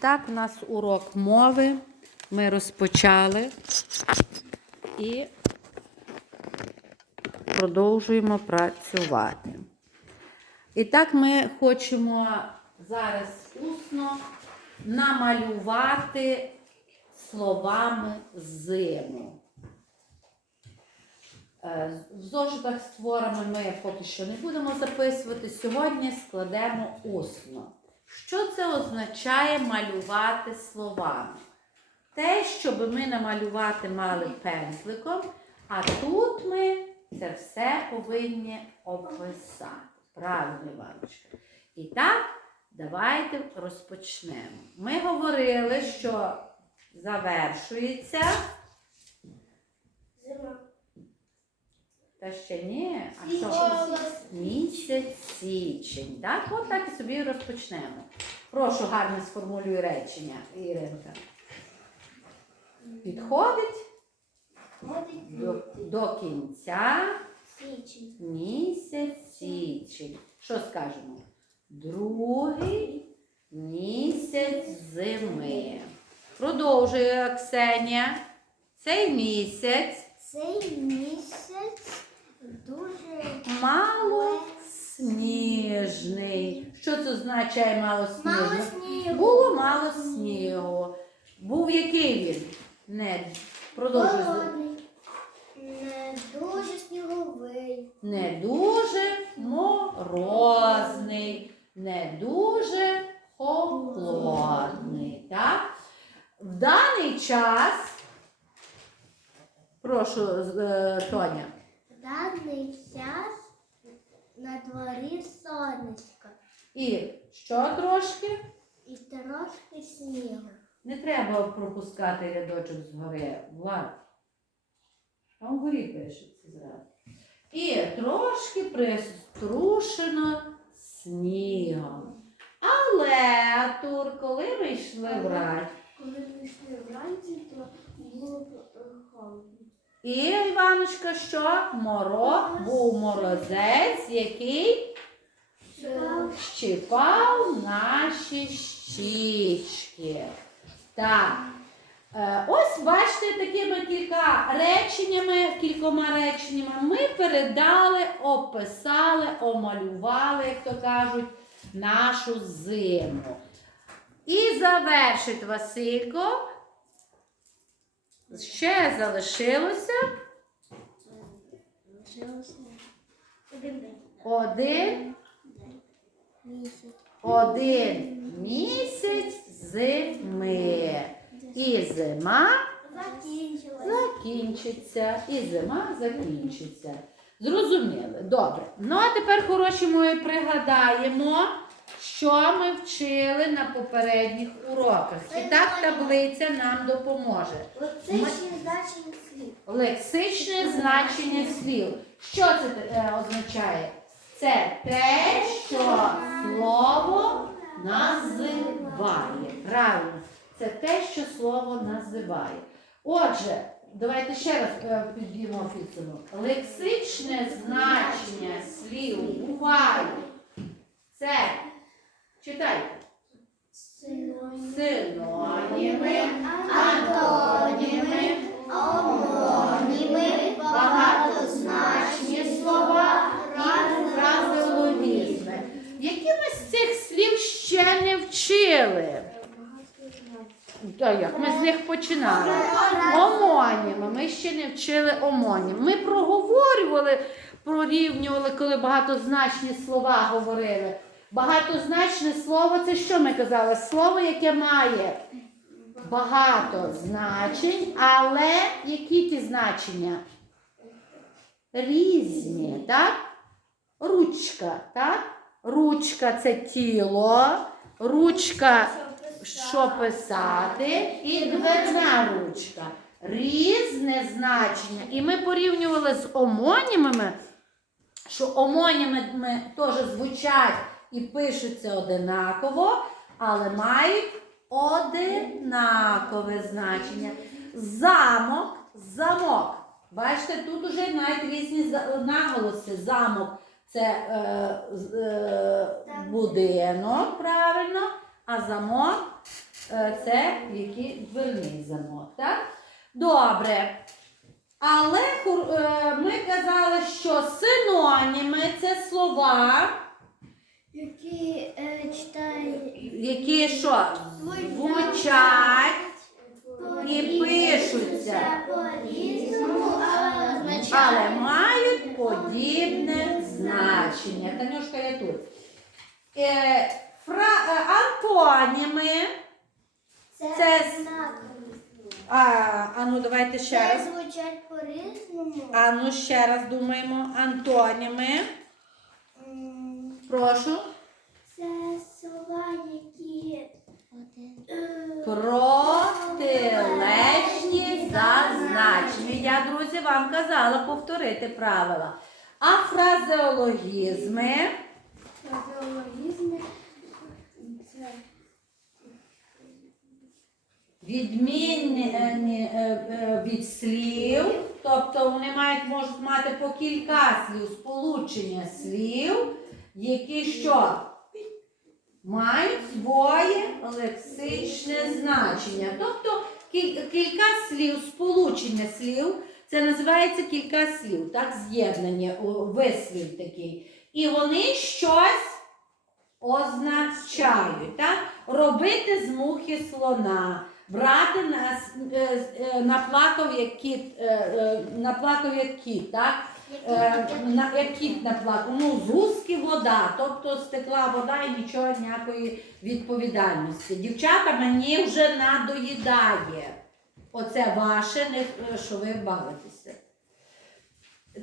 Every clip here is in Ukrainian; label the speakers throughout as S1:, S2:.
S1: Так, у нас урок мови. Ми розпочали і продовжуємо працювати. І так ми хочемо зараз усно намалювати словами зиму. Е, В зошитах з ми поки що не будемо записувати. Сьогодні складемо усно. Що це означає малювати словами? Те, щоб ми намалювати мали пензликом, а тут ми це все повинні описати. Правильно, Іваночка. І так, давайте розпочнемо. Ми говорили, що завершується.
S2: Зима.
S1: Та ще ні. А що? Місяць січень. Так, от так і собі розпочнемо. Прошу гарно сформулюй речення, Іринка. Підходить до, до кінця
S2: січень.
S1: місяць січень. Що скажемо? Другий місяць зими. Продовжує Ксенія. Цей місяць
S2: Цей місяць дуже
S1: мало сніжний. Що це означає мало
S2: мало снігу.
S1: Було мало снігу. Був який він? Не продовжуй.
S2: Холодний. Не дуже сніговий.
S1: Не дуже морозний, не дуже холодний. Так? В даний час, прошу, е, Тоня,
S2: В даний час на дворі сонечко
S1: і що трошки?
S2: і трошки снігу.
S1: Не треба пропускати рядочок згори. Влад. Там вгорі пишеться зразу. І трошки приструшено снігом. Але, Артур, коли ми йшли врать,
S2: Коли ми йшли вранці, то було холодно.
S1: І Іваночка, що мороз був морозець, який щипав наші щічки. Так. Е, Ось бачите, такими кілька реченнями, кількома реченнями ми передали, описали, омалювали, як то кажуть, нашу зиму. І завершить Василько. Ще залишилося
S2: Лишилося один день.
S1: один
S2: Місяць.
S1: один місяць зими. І зима
S2: Закінчилось.
S1: закінчиться, і зима закінчиться. Зрозуміли? Добре. Ну а тепер, хороші мої, пригадаємо, що ми вчили на попередніх уроках. І так таблиця нам допоможе.
S2: Лексичні значення слів.
S1: Лексичне значення слів. Що це е, означає? Це те, що слово називає. Правильно, це те, що слово називає. Отже, давайте ще раз е, підб'ємо підсумок. Лексичне значення слів буває. Це читайте. Синоніми, антоніми, омоніми, багатозначні слова і фразеологізми. Які ми з цих слів ще не вчили? Та як ми з них починали? Омоніми. Ми ще не вчили омонім. Ми проговорювали, прорівнювали, коли багатозначні слова говорили. Багатозначне слово це що ми казали? Слово, яке має багато значень, але які ті значення? Різні, так? Ручка, так? Ручка це тіло, ручка, що писати, і дверна ручка. Різне значення. І ми порівнювали з омонімами, що омоніми теж звучать і пишуться одинаково, але мають одинакове значення. Замок, замок. Бачите, тут уже навіть різні наголоси. Замок це е, е, будинок, правильно, а замок е, це який дверний замок. Так? Добре. Але е, ми казали, що синоніми це слова,
S2: Які е, читають
S1: які що звучать і пишуться,
S2: по-різному, але
S1: але
S2: означають.
S1: мають подібне значення. Танюшка, я тут. Е, фра, е, антоніми. Це с-
S2: знакові.
S1: А, а ну давайте ще
S2: Це
S1: раз.
S2: звучать по-різному.
S1: А ну ще раз думаємо. Антоніми. Прошу.
S2: Це слова, які е,
S1: Протилежні за значенням. Я, друзі, вам казала повторити правила. А фразеологізми
S2: фразеологізми. Це
S1: відмінні е, е, від слів, тобто вони мають, можуть мати по кілька слів, сполучення слів, які що? Мають своє лексичне значення. Тобто кілька слів, сполучення слів, це називається кілька слів, так, з'єднання, вислів такий. І вони щось означають. Так? Робити з мухи слона, брати на, с- е, е, наплакав як кіт, е, наплакав як кіт, так? Е, на, як кіт наплакав, ну, з вода, тобто стекла вода і нічого ніякої відповідальності. Дівчата, мені вже надоїдає. Оце ваше, е, що ви бавитеся.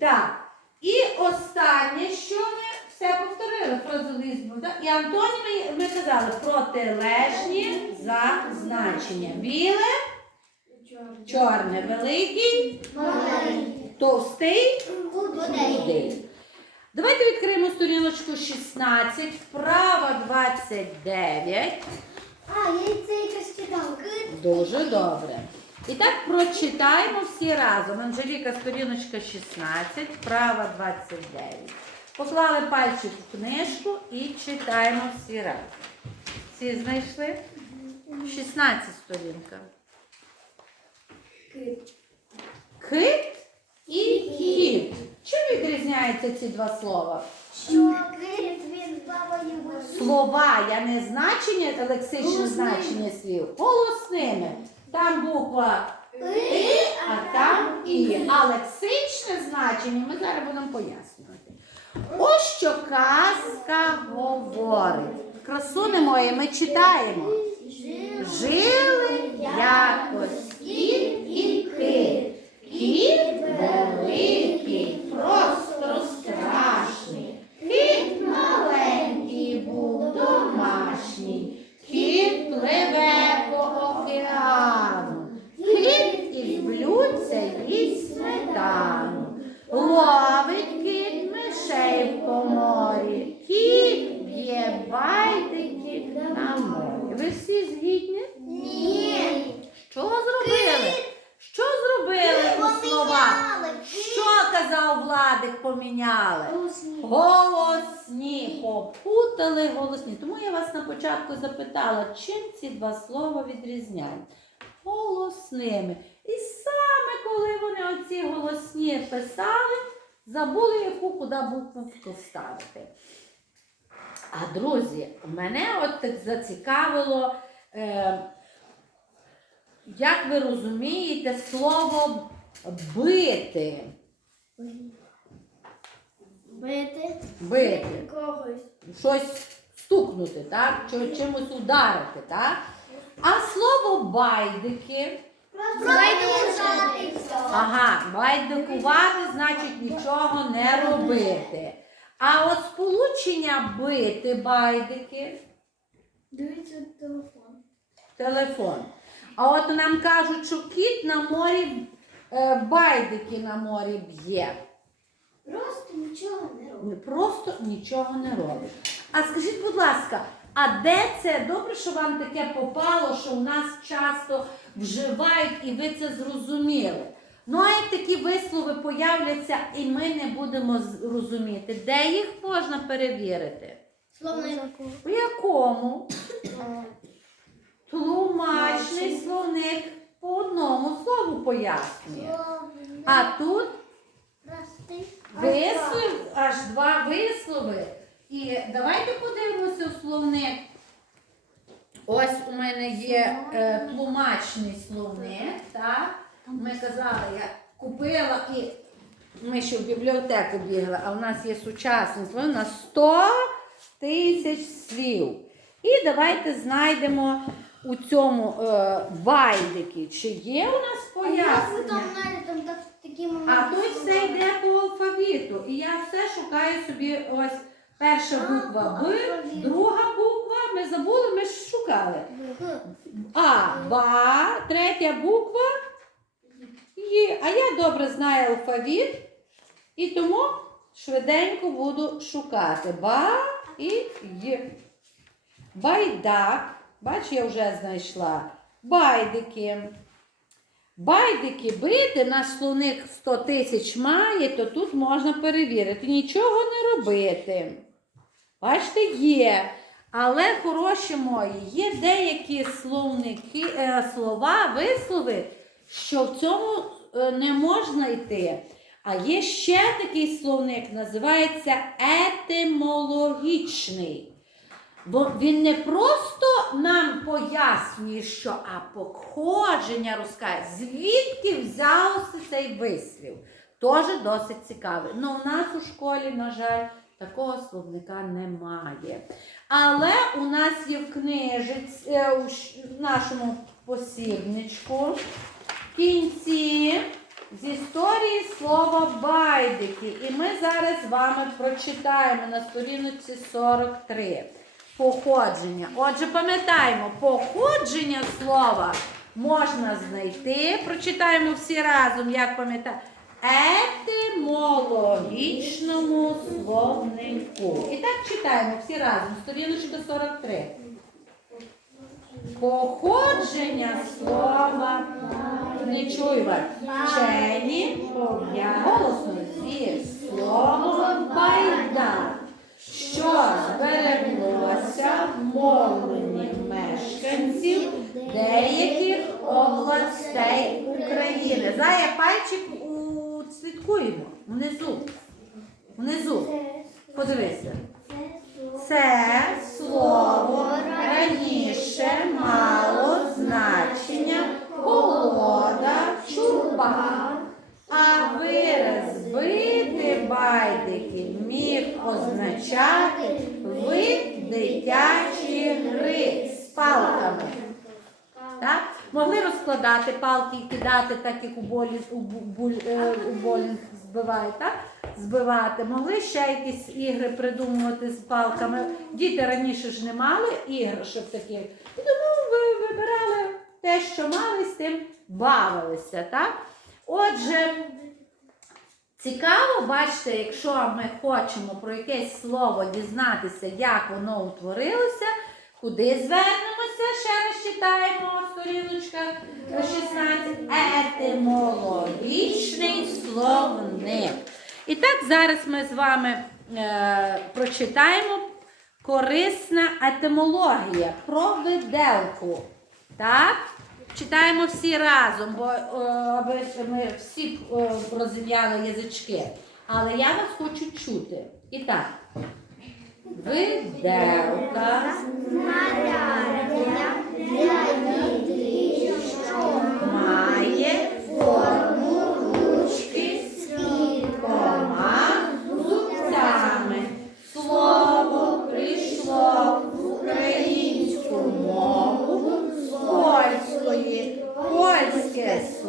S1: Так. І останнє, що ми все повторили фразолізмом. Так? І антоніми ми казали протилежні за значення. Біле, чорне, великий,
S2: маленькі.
S1: Товстий,
S2: Худий.
S1: Давайте відкриємо сторіночку 16, вправа 29.
S2: А, я це якось читав.
S1: Дуже добре. І так прочитаємо всі разом. Анжеліка, сторіночка 16, вправа 29. Поклали пальчик в книжку і читаємо всі разом. Всі знайшли? 16 сторінка. Кит. Кит і кіт. Чим відрізняються ці два слова?
S2: Що кит він плаває в
S1: Слова, я не значення, лексичне значення слів. Голосними. Там буква
S2: І,
S1: а там і. А лексичне значення ми зараз будемо пояснювати. Ось що казка говорить. Красуни мої, ми читаємо. Жили якось кіт і кит. Кіт великий, просто страшний. Кіт маленький був домашній. Кіт пливе по океану. Кіт із блюдця їсть сметану. Ловить кіт мишей в коморі. Кіт б'є байдики на морі. Ви всі згідні?
S2: Ні.
S1: Що зробили? Що зробили ці слова? Що казав поміняли? Голосні, попутали голосні. Тому я вас на початку запитала, чим ці два слова відрізняють? Голосними. І саме коли вони оці голосні писали, забули, яку куди букву вставити. А друзі, мене от так зацікавило, е, як ви розумієте слово бити.
S2: Бити.
S1: Бити.
S2: Когось.
S1: щось стукнути, так? Чи чимось ударити, так? А слово байдики,
S2: Байдикувати
S1: ага, байдикувати значить нічого не робити. А от сполучення бити байдики
S2: Дивіться телефон.
S1: телефон. А от нам кажуть, що кіт на морі е, байдики на морі б'є.
S2: Просто нічого не робить.
S1: Просто нічого не робить. А скажіть, будь ласка, а де це добре, що вам таке попало, що в нас часто вживають і ви це зрозуміли? Ну, а як такі вислови появляться, і ми не будемо розуміти, де їх можна перевірити?
S2: Словно
S1: У якому? тлумачний словник по одному слову пояснює. А тут
S2: Простий.
S1: Вислів, аж два вислови. І давайте подивимося в словник. Ось у мене є е, тлумачний словник. Так? Ми казали, я купила і ми ще в бібліотеку бігли, а у нас є сучасний словник на 100 тисяч слів. І давайте знайдемо у цьому е, байдики, чи є у нас пояснення.
S2: там там так, такі
S1: А тут все йде по алфавіту. І я все шукаю собі ось перша
S2: А,
S1: буква
S2: по
S1: Б,
S2: алфавіту.
S1: друга буква. Ми забули, ми ж шукали. А, ба, третя буква Є. А я добре знаю алфавіт, і тому швиденько буду шукати. Ба і Й. Байдак. Бач, я вже знайшла. Байдики. Байдики бити, наш слоник 100 тисяч має, то тут можна перевірити. Нічого не робити. Бачите, є. Але, хороші мої, є деякі словники, е, слова, вислови, що в цьому е, не можна йти. А є ще такий словник, називається етимологічний. Бо він не просто нам пояснює, що а походження розкаже, звідки взявся цей вислів. Теж досить цікавий. Ну, у нас у школі, на жаль, такого словника немає. Але у нас є в книжці, е, в нашому посібничку в кінці з історії слова байдики. І ми зараз з вами прочитаємо на сторінці 43. Походження. Отже, пам'ятаємо, походження слова можна знайти. Прочитаємо всі разом, як пам'ятаємо. Етимологічному словнику. І так читаємо всі разом. Сторіночка 43. Походження слова. Не чую вас. Вчені голосно зі словом байда, що збереглося в мовленні мешканців деяких областей України. Зая пальчик у слідкуємо внизу. Внизу. Подивися. Це слово раніше мало значення колода, чурба. А вираз бити байдики міг означати вид дитячої гри з палками. Так? Могли розкладати палки і кидати, так як у болі у, е, у болінг збивають, так? збивати. Могли ще якісь ігри придумувати з палками. Діти раніше ж не мали іграшок таких. І тому ви вибирали те, що мали, з тим бавилися. Так? Отже, цікаво, бачите, якщо ми хочемо про якесь слово дізнатися, як воно утворилося, куди звернемося, ще раз читаємо сторіночка 16. Етимологічний словник. І так зараз ми з вами е, прочитаємо корисна етимологія про виделку. Так? Читаємо всі разом, бо е, аби ми всі розв'яли язички. Але я вас хочу чути. І так. Виделка
S2: Знаряддя
S1: має форму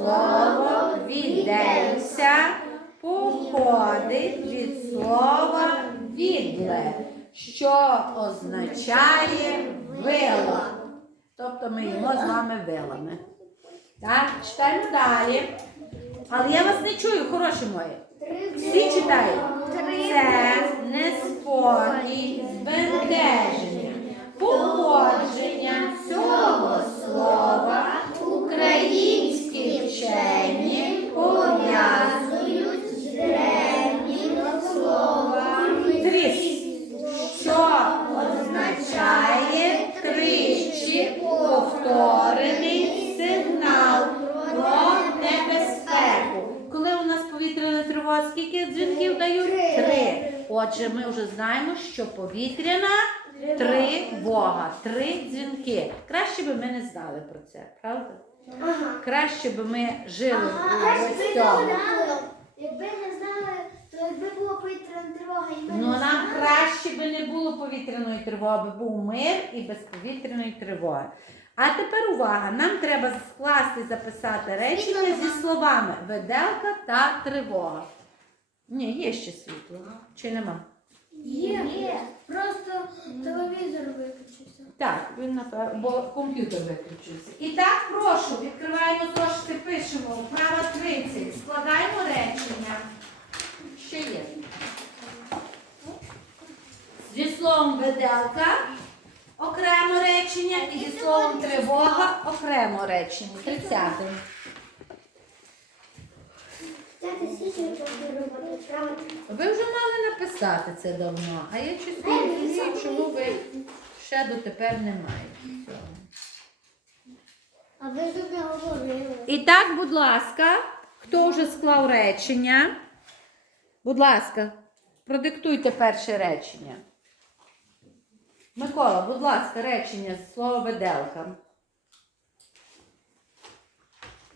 S1: слово відельця походить від слова відле, що означає вила. Тобто ми їмо з вами вилами. Так, читаємо далі. Але я вас не чую, хороші мої. Всі читають. Це неспокій, збентеження, походження цього слова і вчені пов'язують з древніми словами тріс, що означає тричі повторений сигнал про небезпеку. Коли у нас повітряне тривога, скільки дзвінків дають?
S2: Три.
S1: Отже, ми вже знаємо, що повітряна. Три Бога, три дзвінки. Краще би ми не знали про це, правда?
S2: Ага.
S1: Краще би ми жили
S2: Ага,
S1: в ось цьому.
S2: якби не знали, то якби була повітряна тривога, і ми
S1: Ну
S2: не
S1: нам
S2: знали,
S1: краще би не було повітряної тривоги, аби був мир і без повітряної тривоги. А тепер увага! Нам треба скласти, записати речення зі словами веделка та тривога. Ні, є ще світло. Чи нема?
S2: Є, є. Просто телевізор виключився.
S1: Так, він напевно, бо комп'ютер виключився. І так, прошу, відкриваємо зошити, пишемо. Вправа 30. Складаємо речення. Що є? Зі словом веделка окремо речення і зі словом тривога окремо речення. 30.
S2: П'яте січня трохи роботи. Право.
S1: Ви вже мали написати це давно, а я щось не розумію, чому ви ще дотепер не маєте. цього.
S2: А ви тут не говорили.
S1: І так, будь ласка, хто вже склав речення? Будь ласка, продиктуйте перше речення. Микола, будь ласка, речення з слова веделка.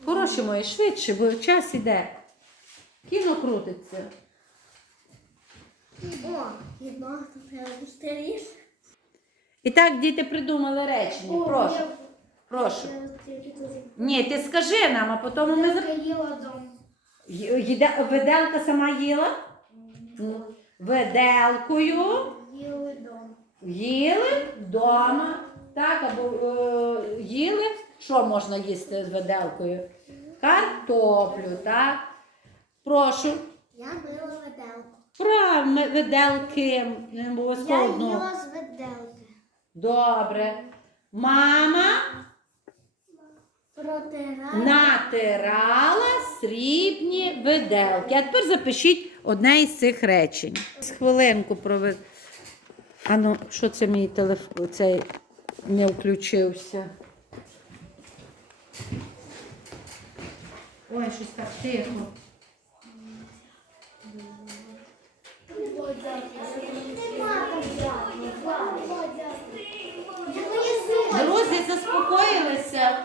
S1: Хороші мої, швидше, бо час іде. Кіно крутиться.
S2: О, то прямо старіше.
S1: І так, діти придумали речення. Прошу. Прошу. Ні, ти скажи нам, а потім ми за-
S2: заїла дом.
S1: Ї- їде- Веделка сама їла? Веделкою
S2: Їли дом.
S1: їли вдома. Так, або е, їли. Що можна їсти з веделкою? Картоплю, так? Прошу.
S2: Я мила виделку.
S1: Правильно, веделки. Не
S2: Я
S1: обов'язково
S2: з виделки.
S1: Добре. Мама натирала срібні виделки. А тепер запишіть одне із цих речень. Хвилинку провед. А ну, що це мій телефон цей не включився? Ой, щось так тихо. Друзі, заспокоїлися.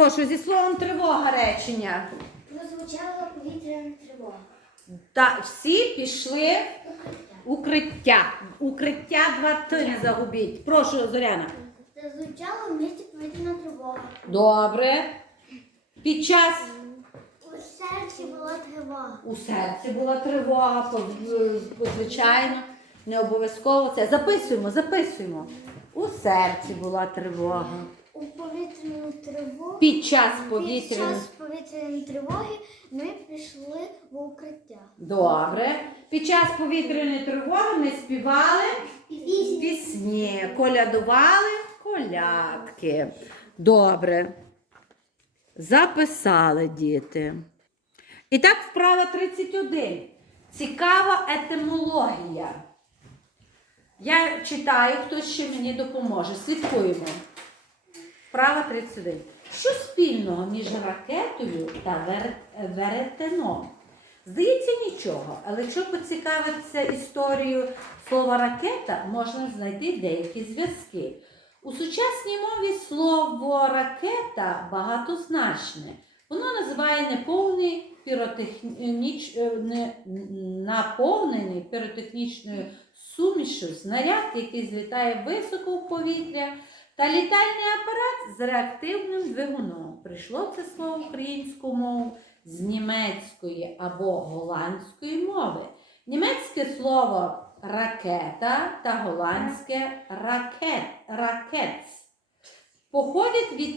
S1: Прошу, зі словом тривога речення.
S2: Прозвучала повітряна тривога.
S1: Та всі пішли укриття. Укриття два Т не загубіть. Прошу, Зоряна.
S2: Зазвучала в місті повітряна тривога.
S1: Добре. Під час
S2: У серці була тривога.
S1: у серці була тривога, звичайно, не обов'язково це. Записуємо, записуємо. У серці була тривога.
S2: У повітряну тривогу.
S1: Під час
S2: Під
S1: повітряної.
S2: час повітряної тривоги ми пішли в укриття.
S1: Добре. Під час повітряної тривоги ми співали
S2: Вісім.
S1: пісні, колядували колядки. Добре. Записали діти. І так, вправа 31. Цікава етимологія. Я читаю, хтось ще мені допоможе. Слідкуємо. Вправа 31. Що спільного між ракетою та веретеном? Здається, нічого, але якщо поцікавитися історією слова ракета, можна знайти деякі зв'язки. У сучасній мові слово ракета багатозначне. Воно називає неповний піротехніч... е, не- наповнений піротехнічною сумішю снаряд, який злітає високо в повітря, та літальний апарат з реактивним двигуном. Прийшло це слово українську мову з німецької або голландської мови. Німецьке слово ракета та голландське ракет, ракец походять від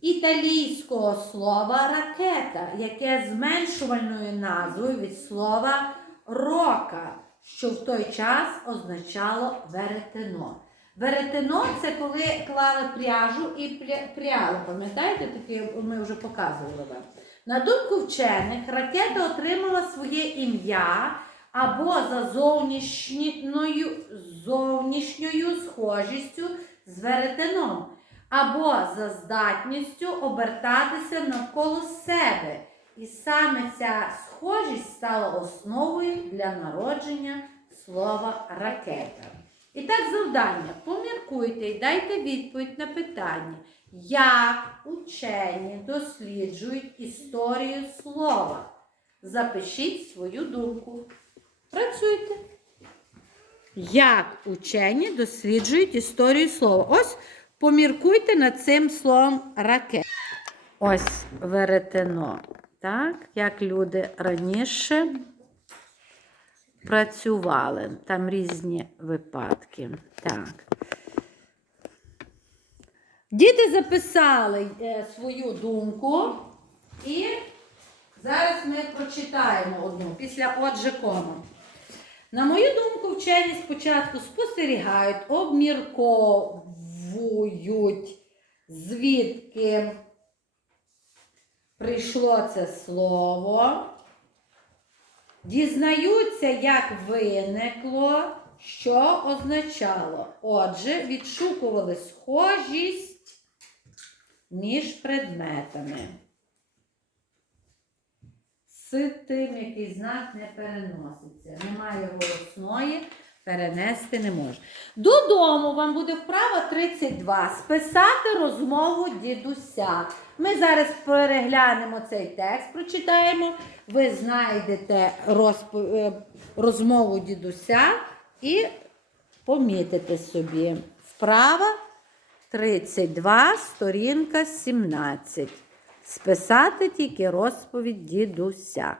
S1: італійського слова ракета, яке зменшувальною назвою від слова рока, що в той час означало веретено. Веретено це коли клали пряжу і пряли. Пам'ятаєте, таке ми вже показували вам. На думку вчених, ракета отримала своє ім'я або за зовнішньою, зовнішньою схожістю з веретеном, або за здатністю обертатися навколо себе. І саме ця схожість стала основою для народження слова ракета. І так, завдання. Поміркуйте і дайте відповідь на питання, як учені досліджують історію слова. Запишіть свою думку. Працюйте. Як учені досліджують історію слова? Ось поміркуйте над цим словом ракет. Ось веретено. Так, як люди раніше працювали. Там різні випадки. Так. Діти записали е, свою думку і зараз ми прочитаємо одну після отже кома. На мою думку, вчені спочатку спостерігають, обмірковують, звідки прийшло це слово, дізнаються, як виникло, що означало. Отже, відшукували схожість між предметами. З тим, який знак не переноситься. Немає голосної, перенести не може. Додому вам буде вправа 32. Списати розмову дідуся. Ми зараз переглянемо цей текст, прочитаємо. Ви знайдете розп- е, розмову дідуся і помітите собі. Вправа 32, сторінка 17. Списати тільки розповідь дідуся.